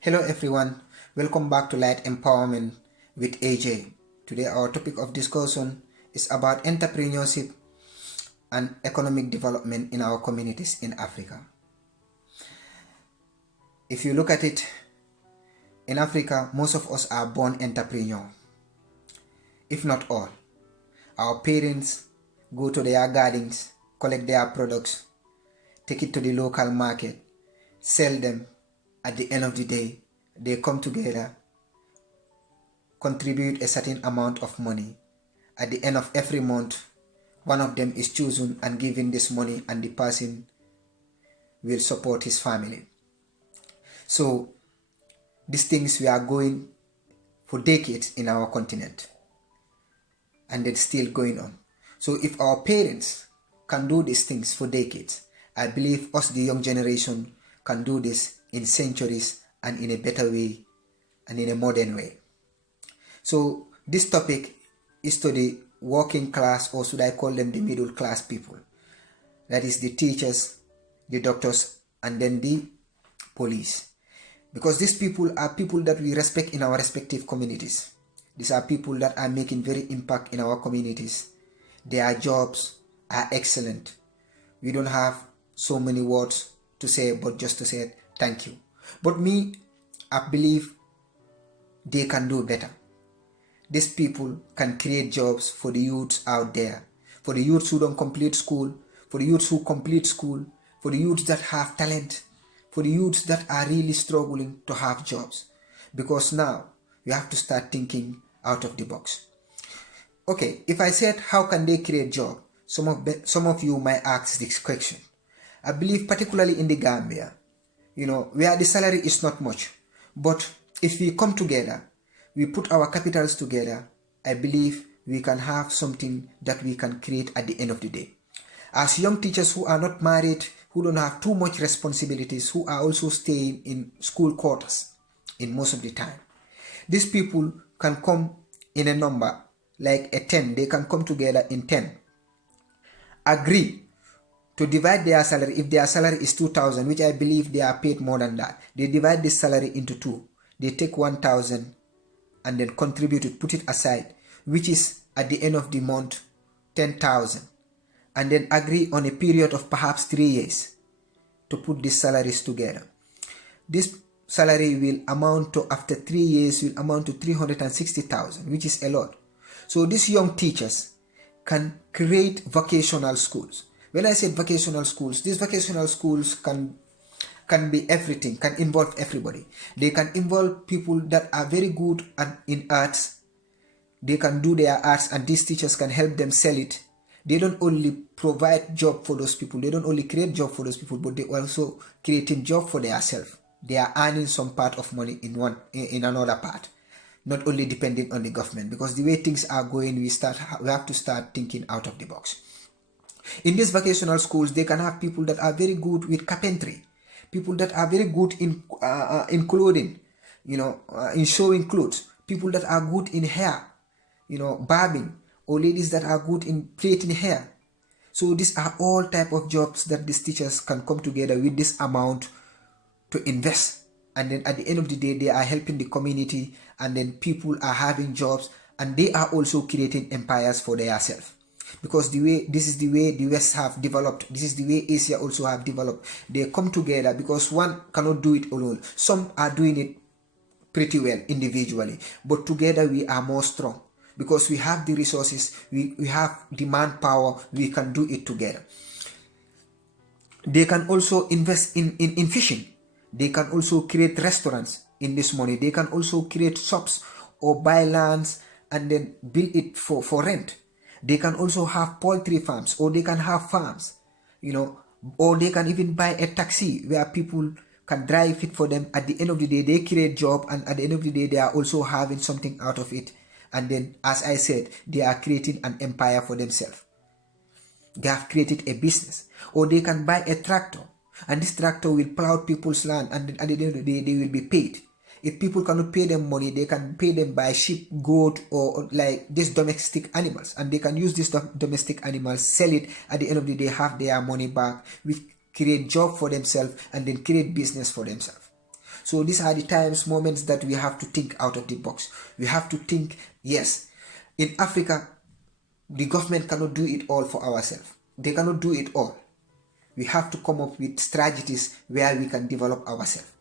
Hello everyone, welcome back to Light Empowerment with AJ. Today our topic of discussion is about entrepreneurship and economic development in our communities in Africa. If you look at it, in Africa, most of us are born entrepreneur. If not all, our parents go to their gardens, collect their products, take it to the local market, sell them. At the end of the day, they come together, contribute a certain amount of money. At the end of every month, one of them is chosen and given this money, and the person will support his family. So these things we are going for decades in our continent, and it's still going on. So if our parents can do these things for decades, I believe us, the young generation, can do this in centuries and in a better way and in a modern way. So this topic is to the working class, or should I call them the middle class people. That is the teachers, the doctors, and then the police. Because these people are people that we respect in our respective communities. These are people that are making very impact in our communities. Their jobs are excellent. We don't have so many words to say, but just to say thank you. But me, I believe they can do better. These people can create jobs for the youths out there, for the youths who don't complete school, for the youths who complete school, for the youths that have talent, for the youths that are really struggling to have jobs. Because now you have to start thinking out of the box. Okay, if I said how can they create job, some of you might ask this question. I believe particularly in the Gambia, where the salary is not much, but if we come together, we put our capitals together, I believe we can have something that we can create at the end of the day. As young teachers who are not married, who don't have too much responsibilities, who are also staying in school quarters in most of the time, these people can come in a number like a 10. They can come together in 10, agree to divide their salary. If their salary is 2,000, which I believe they are paid more than that, they divide this salary into two. They take 1,000 and then contribute it, put it aside, which is at the end of the month 10,000, and then agree on a period of perhaps 3 years to put these salaries together. This salary will amount to, after 3 years, will amount to 360,000, which is a lot. So these young teachers can create vocational schools. When I said vocational schools, these vocational schools can be everything, can involve everybody. They can involve people that are very good in arts. They can do their arts, and these teachers can help them sell it. They don't only provide job for those people, they don't only create job for those people, but they also creating job for themselves. They are earning some part of money in another part, not only depending on the government. Because the way things are going, we have to start thinking out of the box. In these vocational schools, they can have people that are very good with carpentry, people that are very good in clothing, in showing clothes, people that are good in hair, barbing, or ladies that are good in plaiting hair. So these are all type of jobs that these teachers can come together with this amount to invest. And then at the end of the day, they are helping the community, and then people are having jobs, and they are also creating empires for themselves. Because this is the way the West have developed, this is the way Asia also have developed. They come together because one cannot do it alone. Some are doing it pretty well individually, but together we are more strong because we have the resources, we have the manpower, we can do it together. They can also invest in fishing. They can also create restaurants in this money. They can also create shops or buy lands and then build it for rent. They can also have poultry farms, or they can have farms, or they can even buy a taxi where people can drive it for them. At the end of the day, they create job, and at the end of the day, they are also having something out of it. And then, as I said, they are creating an empire for themselves. They have created a business. Or they can buy a tractor, and this tractor will plow people's land, and at the end of the day, they will be paid. If people cannot pay them money, they can pay them by sheep, goat, or like these domestic animals, and they can use these domestic animals, sell it. At the end of the day, have their money back, which create job for themselves, and then create business for themselves. So these are the moments that we have to think out of the box. We have to think, yes, in Africa, the government cannot do it all for ourselves. They cannot do it all. We have to come up with strategies where we can develop ourselves.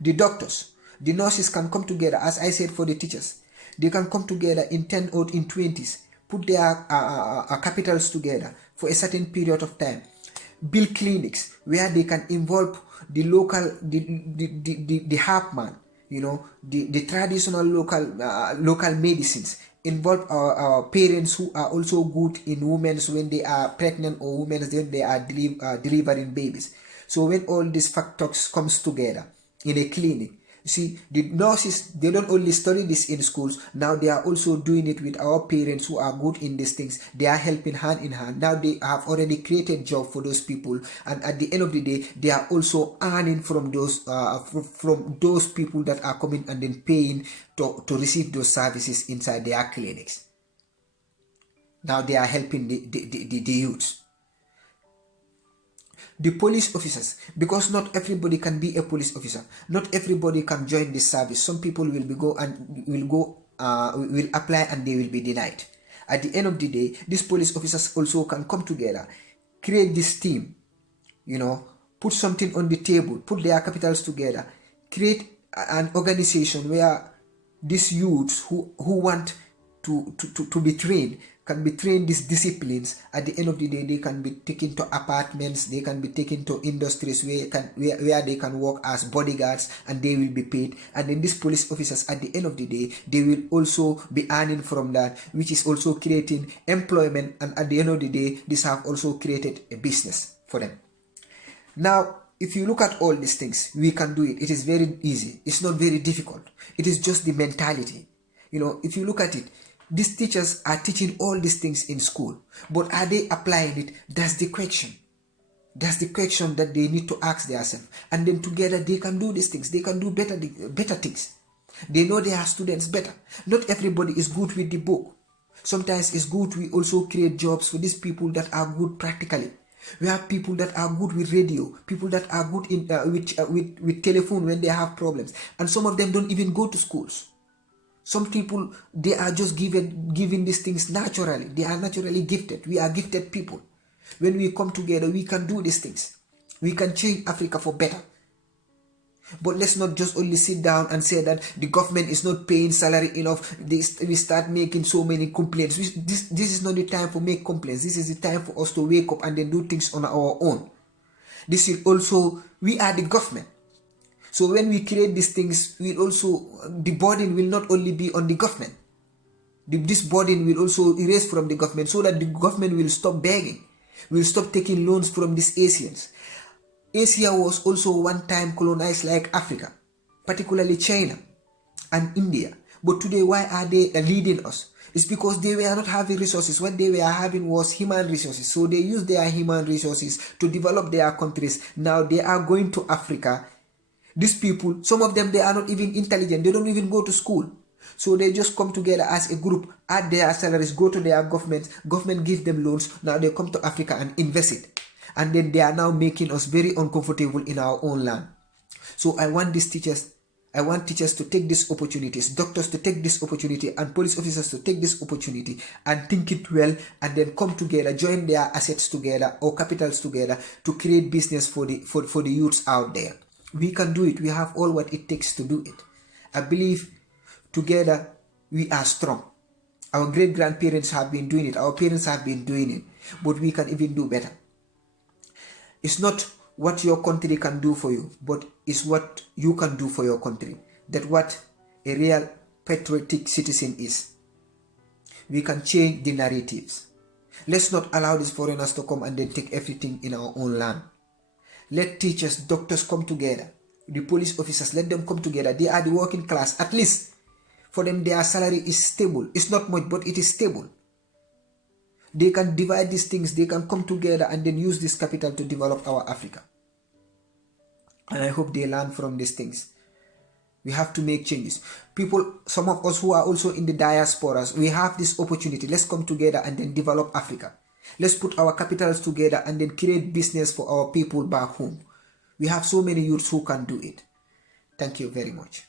The doctors, the nurses can come together, as I said for the teachers. They can come together in 10 or in 20s, put their capitals together for a certain period of time. Build clinics where they can involve the local, the herbman, the traditional local medicines. Involve our parents who are also good in women when they are pregnant, or women when they are delivering babies. So when all these factors comes together in a clinic, you see, the nurses, they don't only study this in schools, now they are also doing it with our parents who are good in these things. They are helping hand in hand. Now they have already created job for those people, and at the end of the day, they are also earning from those people that are coming and then paying to receive those services inside their clinics. Now they are helping the youths. The police officers, because not everybody can be a police officer, not everybody can join this service. Some people will apply and they will be denied. At the end of the day, these police officers also can come together, create this team, put something on the table, put their capitals together, create an organization where these youths who want to be trained can be trained these disciplines. At the end of the day, they can be taken to apartments, they can be taken to industries where they can work as bodyguards, and they will be paid. And then these police officers, at the end of the day, they will also be earning from that, which is also creating employment. And at the end of the day, this have also created a business for them. Now, if you look at all these things, we can do it. It is very easy. It's not very difficult. It is just the mentality. If you look at it, these teachers are teaching all these things in school, but are they applying it? That's the question. That's the question that they need to ask themselves. And then together they can do these things. They can do better things. They know their students better. Not everybody is good with the book. Sometimes it's good we also create jobs for these people that are good practically. We have people that are good with radio, people that are good in with telephone when they have problems, and some of them don't even go to schools. Some people, they are just given these things naturally. They are naturally gifted. We are gifted people. When we come together, we can do these things. We can change Africa for better. But let's not just only sit down and say that the government is not paying salary enough. We start making so many complaints. This is not the time for make complaints. This is the time for us to wake up and then do things on our own. This is also, we are the government. So when we create these things, the burden will not only be on the government. This burden will also erase from the government, so that the government will stop begging, will stop taking loans from these Asians. Asia was also one time colonized like Africa, particularly China and India. But today, why are they leading us? It's because they were not having resources. What they were having was human resources. So they used their human resources to develop their countries. Now they are going to Africa. These people, some of them, they are not even intelligent. They don't even go to school. So they just come together as a group, add their salaries, go to their government give them loans. Now they come to Africa and invest it. And then they are now making us very uncomfortable in our own land. So I want teachers to take these opportunities, doctors to take this opportunity, and police officers to take this opportunity and think it well, and then come together, join their assets together or capitals together to create business for the youths out there. We can do it. We have all what it takes to do it. I believe together we are strong. Our great-grandparents have been doing it. Our parents have been doing it. But we can even do better. It's not what your country can do for you, but it's what you can do for your country. That's what a real patriotic citizen is. We can change the narratives. Let's not allow these foreigners to come and then take everything in our own land. Let teachers, doctors come together. The police officers, let them come together. They are the working class. At least for them, their salary is stable. It's not much, but it is stable. They can divide these things. They can come together and then use this capital to develop our Africa. And I hope they learn from these things. We have to make changes. People, some of us who are also in the diasporas, we have this opportunity. Let's come together and then develop Africa. Let's put our capitals together and then create business for our people back home. We have so many youths who can do it. Thank you very much.